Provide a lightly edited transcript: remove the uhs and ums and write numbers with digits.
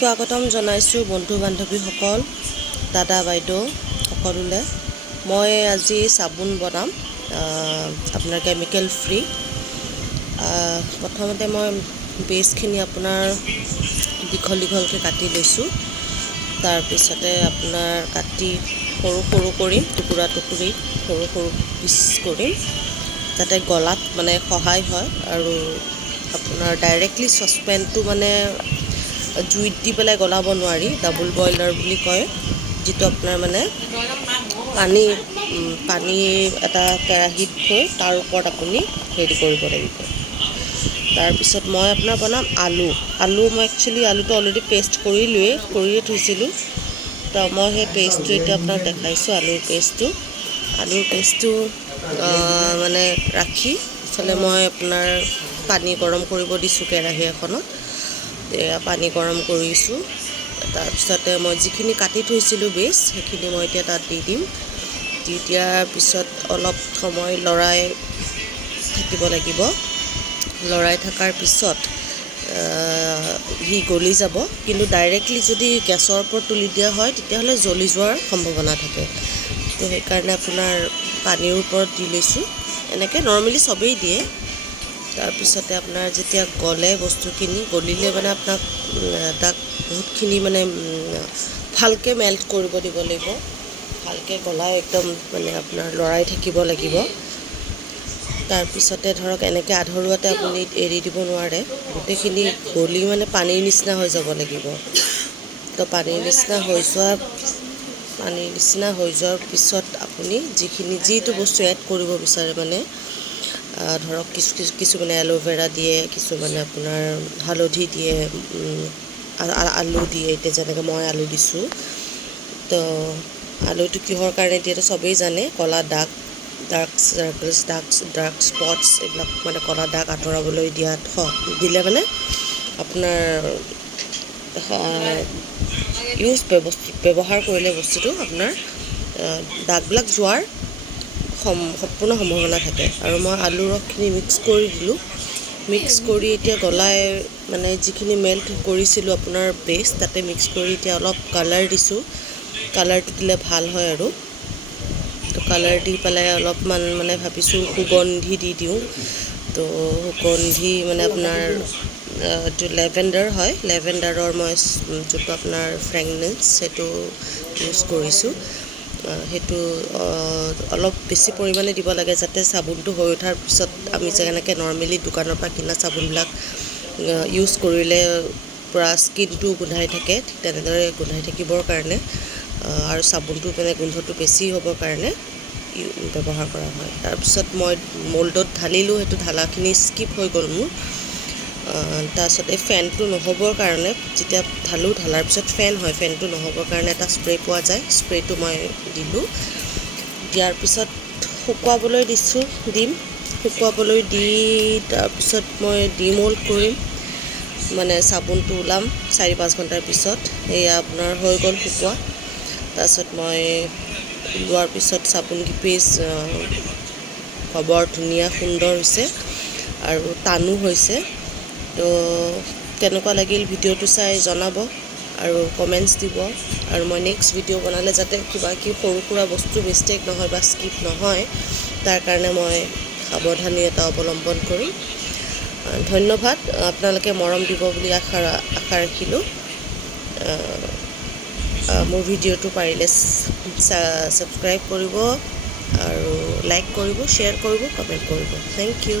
স্বাগতম জনাইছোঁ বন্ধু বান্ধৱীসকল, দাদা বাইদেউ সকলোলে। মই আজি চাবোন বনাম, আপোনাৰ কেমিকেল ফ্ৰী। প্ৰথমতে মই বেছখিনি আপোনাৰ দীঘল দীঘলকৈ কাটি লৈছোঁ। তাৰপিছতে আপোনাৰ কাটি সৰু সৰু কৰিম, টুকুৰা টুকুৰি সৰু সৰু পিচ কৰিম, যাতে গলাত মানে সহায় হয়। আৰু আপোনাৰ ডাইৰেক্টলি চচপেনটো মানে জুইত দি পেলাই গলাব নোৱাৰি, ডাবল বইলাৰ বুলি কয়, যিটো আপোনাৰ মানে পানী এটা কেৰাহীত থৈ তাৰ ওপৰত আপুনি হেৰি কৰিব লাগিব। তাৰপিছত মই আপোনাৰ বনাম আলু মই একচুৱেলি আলুটো অলৰেডি পেষ্ট কৰিয়ে থৈছিলোঁ। তো মই সেই পেষ্টটো এতিয়া আপোনাক দেখাইছোঁ। আলুৰ পেষ্টটো মানে ৰাখি ইফালে মই আপোনাৰ পানী গৰম কৰিব দিছোঁ কেৰাহী এখনত। পানী গৰম কৰিছোঁ। তাৰপিছতে মই যিখিনি কাটি থৈছিলোঁ বেছ, সেইখিনি মই এতিয়া তাত দি দিম। দি দিয়াৰ পিছত অলপ সময় লৰাই থাকিব লাগিব। লৰাই থকাৰ পিছত সি গলি যাব, কিন্তু ডাইৰেক্টলি যদি গেছৰ ওপৰত তুলি দিয়া হয় তেতিয়াহ'লে জ্বলি যোৱাৰ সম্ভাৱনা থাকে। তো সেইকাৰণে আপোনাৰ পানীৰ ওপৰত দি লৈছোঁ। এনেকৈ নৰ্মেলি চবেই দিয়ে। তাৰপিছতে আপোনাৰ যেতিয়া বস্তুখিনি গলিলে মানে আপোনাক তাক বহুতখিনি মানে ভালকৈ মেল্ট কৰিব দিব লাগিব। ভালকৈ গলাই একদম মানে আপোনাৰ লৰাই থাকিব লাগিব। তাৰপিছতে ধৰক এনেকৈ আধৰুৱাতে আপুনি এৰি দিব নোৱাৰে, গোটেইখিনি গলি মানে পানীৰ নিচিনা হৈ যাব লাগিব। তো পানীৰ নিচিনা হৈ যোৱাৰ পিছত আপুনি যিটো বস্তু এড কৰিব বিচাৰে, মানে ধৰক কিছুমানে এল'ভেৰা দিয়ে, কিছুমানে আপোনাৰ হালধি দিয়ে, আলু দিয়ে। এতিয়া যেনেকৈ মই আলু দিছোঁ। তো আলুটো কিহৰ কাৰণে দিয়ে চবেই জানে, ক'লা ডাৰ্ক চাৰ্কলছ, ডাৰ্ক স্পটছ, এইবিলাক মানে ক'লা দাগ আঁতৰাবলৈ দিলে মানে আপোনাৰ ব্যৱহাৰ কৰিলে বস্তুটো আপোনাৰ দাগবিলাক যোৱাৰ সম্পূৰ্ণ সম্ভাৱনা থাকে। আৰু মই আলুৰ ৰসখিনি মিক্স কৰি দিলোঁ। মিক্স কৰি এতিয়া গলাই মানে যিখিনি মেল্ট কৰিছিলোঁ আপোনাৰ পেষ্ট, তাতে মিক্স কৰি এতিয়া অলপ কালাৰ দিছোঁ। কালাৰটো দিলে ভাল হয় আৰু। তো কালাৰ দি পেলাই অলপমান মানে ভাবিছোঁ সুগন্ধি দি দিওঁ। তো সুগন্ধি মানে আপোনাৰ এইটো লেভেণ্ডাৰ হয়, লেভেণ্ডাৰৰ মই যোনটো আপোনাৰ ফ্ৰেগনেন্স সেইটো ইউজ কৰিছোঁ। সেইটো অলপ বেছি পৰিমাণে দিব লাগে, যাতে চাবোনটো হৈ উঠাৰ পিছত আমি যেনেকৈ নৰ্মেলি দোকানৰ পৰা কিনা চাবোনবিলাক ইউজ কৰিলে পূৰা স্কিনটো গোন্ধাই থাকে, ঠিক তেনেদৰে গোন্ধাই থাকিবৰ কাৰণে আৰু চাবোনটো মানে গোন্ধটো বেছি হ'বৰ কাৰণে ব্যৱহাৰ কৰা হয়। তাৰপিছত মই মল্ডত ঢালিলোঁ, সেইটো ঢালাখিনি স্কিপ হৈ গ'ল মোৰ। তাৰপিছত এই ফেনটো নহ'বৰ কাৰণে, যেতিয়া ঢালাৰ পিছত ফেন হয়, ফেনটো নহ'বৰ কাৰণে এটা স্প্ৰে পোৱা যায়, স্প্ৰেটো মই দিলোঁ। দিয়াৰ পিছত শুকুৱাবলৈ দি তাৰপিছত মই ডিমল্ড কৰিম, মানে চাবোনটো ওলাম 4-5 ঘণ্টাৰ পিছত। এয়া আপোনাৰ হৈ গ'ল শুকোৱা। তাৰপিছত মই ওলোৱাৰ পিছত চাবোনকেইপিচ বৰ ধুনীয়া সুন্দৰ হৈছে আৰু টানো হৈছে। তো কেনেকুৱা লাগিল ভিডিঅ'টো চাই জনাব আৰু কমেণ্টছ দিব। আৰু মই নেক্সট ভিডিঅ' বনালে যাতে কিবা সৰু সুৰা বস্তু মিষ্টেক নহয় বা স্কিপ নহয়, তাৰ কাৰণে মই সাৱধানতা অৱলম্বন কৰিম। ধন্যবাদ। আপোনালোকে মৰম দিব বুলি আশা ৰাখিলোঁ। মোৰ ভিডিঅ'টো পাৰিলে ছাবস্ক্ৰাইব কৰিব আৰু লাইক কৰিব, শ্বেয়াৰ কৰিব, কমেণ্ট কৰিব। Thank U.